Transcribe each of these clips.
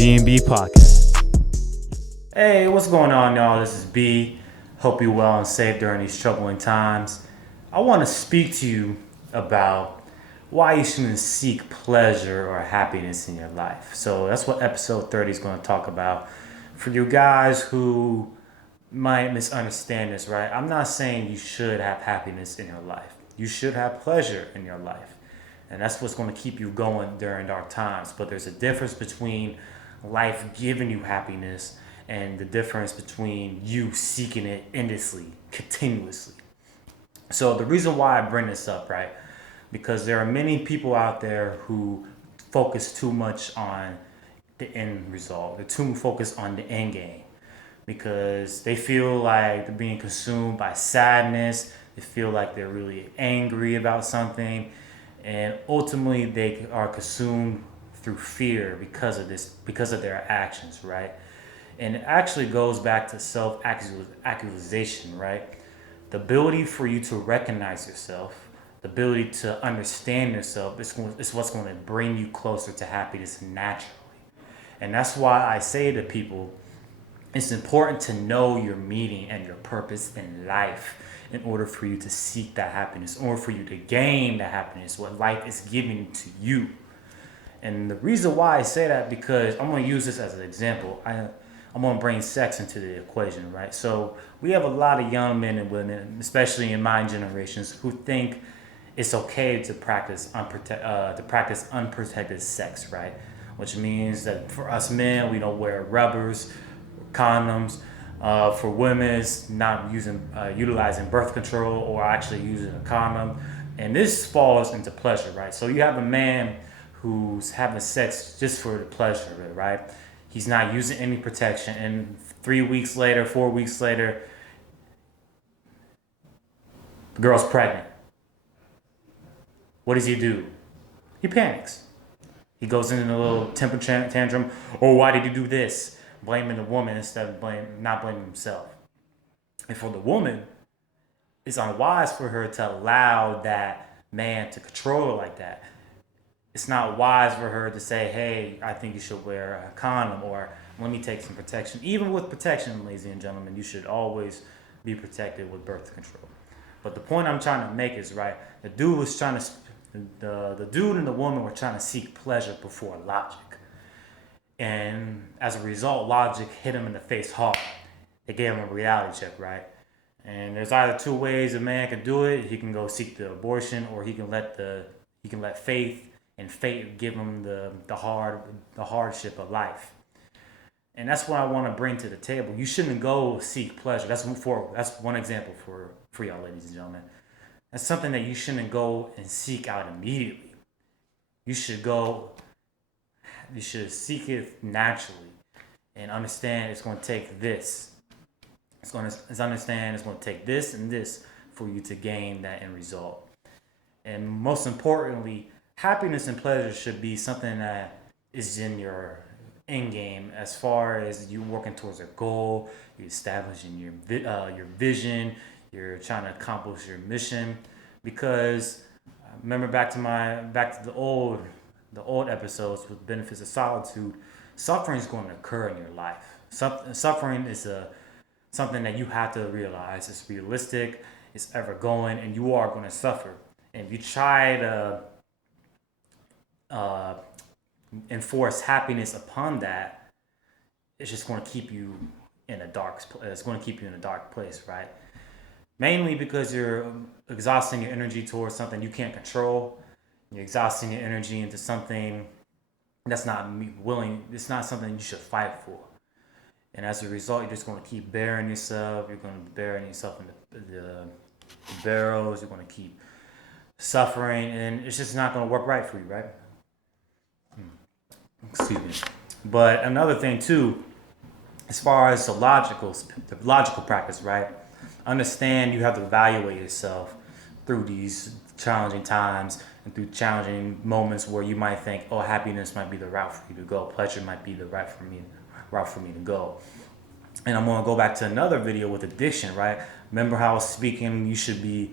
B&B Podcast. Hey, what's going on, y'all? This is B. Hope you're well and safe during these troubling times. I want to speak to you about why you shouldn't seek pleasure or happiness in your life. So that's what episode 30 is going to talk about. For you guys who might misunderstand this, right? I'm not saying you should have happiness in your life. You should have pleasure in your life. And that's what's going to keep you going during dark times. But there's a difference between life giving you happiness and the difference between you seeking it endlessly, continuously. So the reason why I bring this up, right? Because there are many people out there who focus too much on the end result. They're too focused on the end game because they feel like they're being consumed by sadness. They feel like they're really angry about something. And ultimately they are consumed through fear because of this, because of their actions, right? And it actually goes back to self-actualization, right? The ability for you to recognize yourself, the ability to understand yourself is what's going to bring you closer to happiness naturally. And that's why I say to people, it's important to know your meaning and your purpose in life in order for you to seek that happiness, in order for you to gain that happiness, what life is giving to you. And the reason why I say that, because I'm going to use this as an example. I'm going to bring sex into the equation, right? So we have a lot of young men and women, especially in my generations, who think it's okay to practice unprotected sex, right? Which means that for us men, we don't wear rubbers, condoms. For women, it's not utilizing birth control or actually using a condom. And this falls into pleasure, right? So you have a man who's having sex just for the pleasure of it, right? He's not using any protection. And 3 weeks later, 4 weeks later, the girl's pregnant. What does he do? He panics. He goes into a little temper tantrum. Oh, why did you do this? Blaming the woman instead of not blaming himself. And for the woman, it's unwise for her to allow that man to control her like that. It's not wise for her to say, hey, I think you should wear a condom, or let me take some protection. Even with protection, ladies and gentlemen, you should always be protected with birth control. But the point I'm trying to make is, right, the dude and the woman were trying to seek pleasure before logic. And as a result, logic hit him in the face hard. They gave him a reality check, right? And there's either two ways a man can do it. He can go seek the abortion, or he can let faith and fate give him the hardship of life. And that's what I want to bring to the table. You shouldn't go seek pleasure. That's one example for y'all, ladies and gentlemen. That's something that you shouldn't go and seek out immediately. You should seek it naturally and understand it's going to take this. It's going to take this and this for you to gain that end result. And most importantly, happiness and pleasure should be something that is in your end game, as far as you working towards a goal, you're establishing your vision, you're trying to accomplish your mission. Because remember back to the old episodes with benefits of solitude, suffering is going to occur in your life. Suffering is something that you have to realize. It's realistic, it's ever going, and you are going to suffer. And if you try to enforce happiness upon that, it's just going to keep you in a dark place, right? Mainly because you're exhausting your energy towards something you can't control. You're exhausting your energy into something that's not it's not something you should fight for. And as a result, you're just going to keep burying yourself. You're going to be burying yourself in the barrels. You're going to keep suffering, and it's just not going to work right for you, right? Excuse me. But another thing too, as far as the logical practice, right? Understand you have to evaluate yourself through these challenging times and through challenging moments where you might think, oh, happiness might be the route for you to go. Pleasure might be the route for me to go. And I'm going to go back to another video with addiction, right? Remember how I was speaking, you should be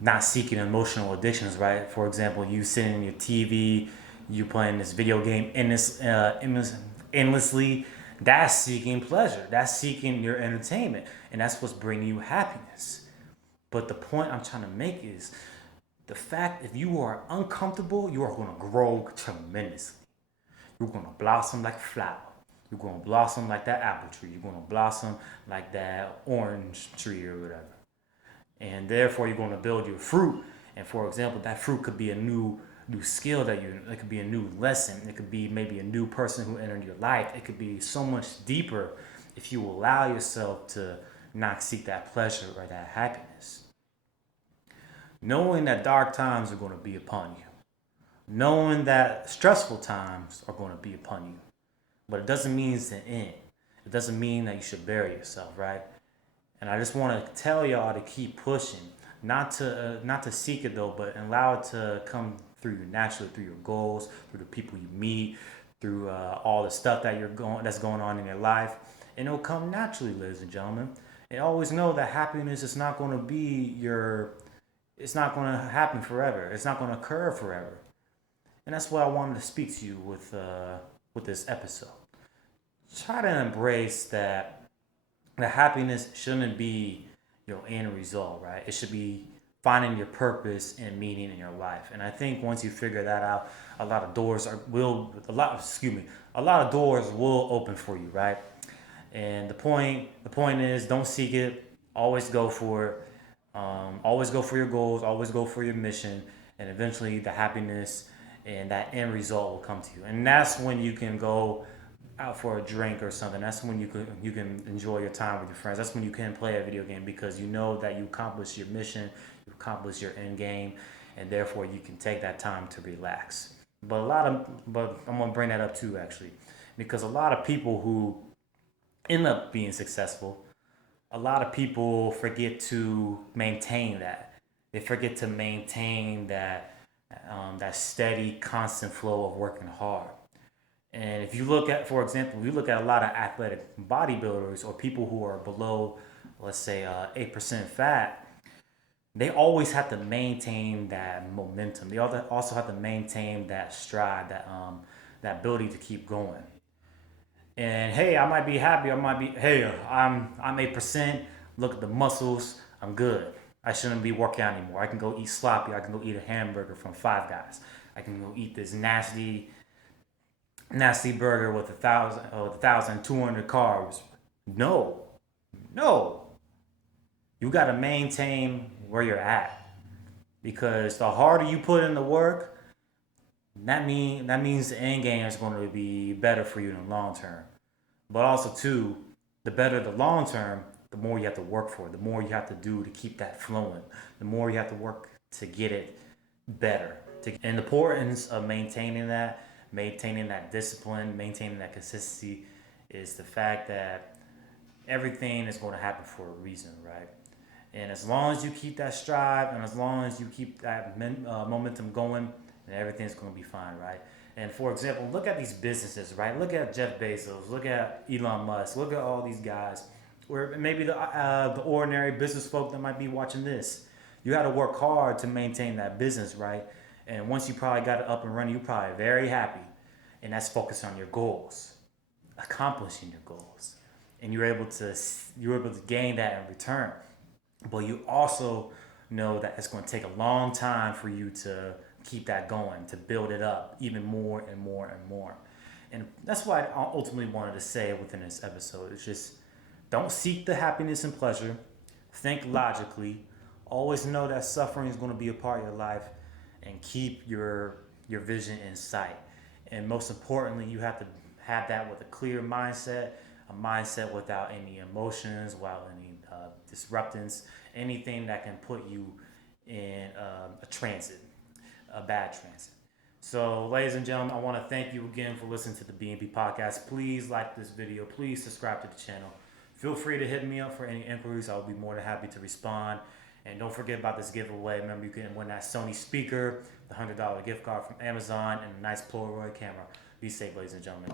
not seeking emotional addictions, right? For example, you sitting in your TV, you playing this video game, endlessly, that's seeking pleasure. That's seeking your entertainment. And that's what's bringing you happiness. But the point I'm trying to make is the fact if you are uncomfortable, you are going to grow tremendously. You're going to blossom like a flower. You're going to blossom like that apple tree. You're going to blossom like that orange tree or whatever. And therefore, you're going to build your fruit. And for example, that fruit could be a new skill it could be a new lesson. It could be maybe a new person who entered your life. It could be so much deeper if you allow yourself to not seek that pleasure or that happiness. Knowing that dark times are going to be upon you. Knowing that stressful times are going to be upon you. But it doesn't mean it's the end. It doesn't mean that you should bury yourself, right? And I just want to tell y'all to keep pushing, not to seek it though, but allow it to come through you naturally, through your goals, through the people you meet, through all the stuff that's going on in your life, and it'll come naturally, ladies and gentlemen. And always know that happiness is not going to be it's not going to happen forever. It's not going to occur forever. And that's what I wanted to speak to you with this episode. Try to embrace that the happiness shouldn't be your end result, right? It should be finding your purpose and meaning in your life. And I think once you figure that out, a lot of doors will open for you, right? And the point is, don't seek it. Always go for it. Always go for your goals. Always go for your mission, and eventually the happiness and that end result will come to you. And that's when you can go out for a drink or something. That's when you can enjoy your time with your friends. That's when you can play a video game because you know that you accomplished your mission, you accomplished your end game, and therefore you can take that time to relax. But I'm gonna bring that up too, actually, because a lot of people who end up being successful, a lot of people forget to maintain that. They forget to maintain that steady, constant flow of working hard. And if you look at, for example, you look at a lot of athletic bodybuilders or people who are below, let's say, 8% fat, they always have to maintain that momentum. They also have to maintain that stride, that ability to keep going. And hey, I might be happy. I'm 8%. Look at the muscles. I'm good. I shouldn't be working out anymore. I can go eat sloppy. I can go eat a hamburger from Five Guys. I can go eat this nasty burger with 1,200 carbs. No. You got to maintain where you're at, because the harder you put in the work, that means the end game is going to be better for you in the long term. But also too, the better the long term, the more you have to work for it, the more you have to do to keep that flowing, the more you have to work to get it better. And the importance of maintaining that discipline, maintaining that consistency is the fact that everything is going to happen for a reason, right? And as long as you keep that stride and as long as you keep that momentum going, then everything's going to be fine, right? And for example, look at these businesses, right? Look at Jeff Bezos, look at Elon Musk, look at all these guys, where maybe the ordinary business folk that might be watching this. You got to work hard to maintain that business, right? And once you probably got it up and running, you're probably very happy. And that's focused on your goals, accomplishing your goals. And you're able to gain that in return. But you also know that it's going to take a long time for you to keep that going, to build it up even more and more and more. And that's what I ultimately wanted to say within this episode. It's just, don't seek the happiness and pleasure. Think logically. Always know that suffering is going to be a part of your life, and keep your vision in sight. And most importantly, you have to have that with a clear mindset, a mindset without any emotions, without any disruptance, anything that can put you in a bad transit. So, ladies and gentlemen, I want to thank you again for listening to the B&B Podcast. Please like this video. Please subscribe to the channel. Feel free to hit me up for any inquiries. I'll be more than happy to respond. And don't forget about this giveaway. Remember, you can win that Sony speaker, the $100 gift card from Amazon, and a nice Polaroid camera. Be safe, ladies and gentlemen.